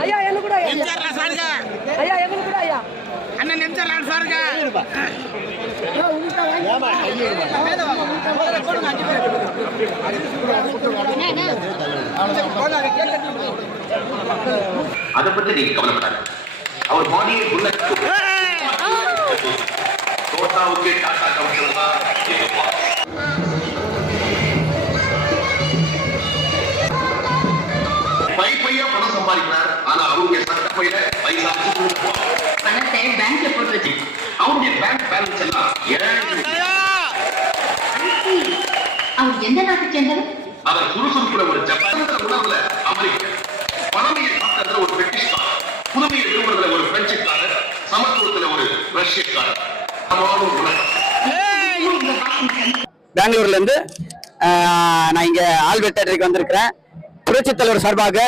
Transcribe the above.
ஐயா என்ன கூட ஐயா. நிமிஷம் சாருங்க. ஐயா எங்க கூட ஐயா. அண்ணன் நிமிஷம் சாருங்க. அதை பத்தி நீங்க கவலைப்படாது அவர் பாடியை உள்ள தோட்டாவுக்கு டாடா சம்பாதிக்கிறார். ஆனா அவருடைய சட்ட பையில பைசா பணத்தை பேங்க்ல போட்டு வச்சு அவருடைய பேங்க் பேலன்ஸ் எல்லாம் அவர் எந்த நாட்டை சேர்ந்தவர்? அவர் சுறுசுறுப்புல ஒரு ஜப்பான் உணவுல அமெரிக்க. பணமையை பார்க்கறதுல ஒரு பிரிட்டிஷ்காரர் புதுமையை விரும்புறதுல ஒரு பிரெஞ்சுக்காரர் சமத்துவத்துல ஒரு ரஷ்யக்காரர் சமமான உலகம். பெங்களூர்ல இருந்து ஆஹ், நான் இங்க ஆல்பர்ட் தேட்டருக்கு வந்திருக்கிறேன். புரட்சித் தலைவர் சார்பாக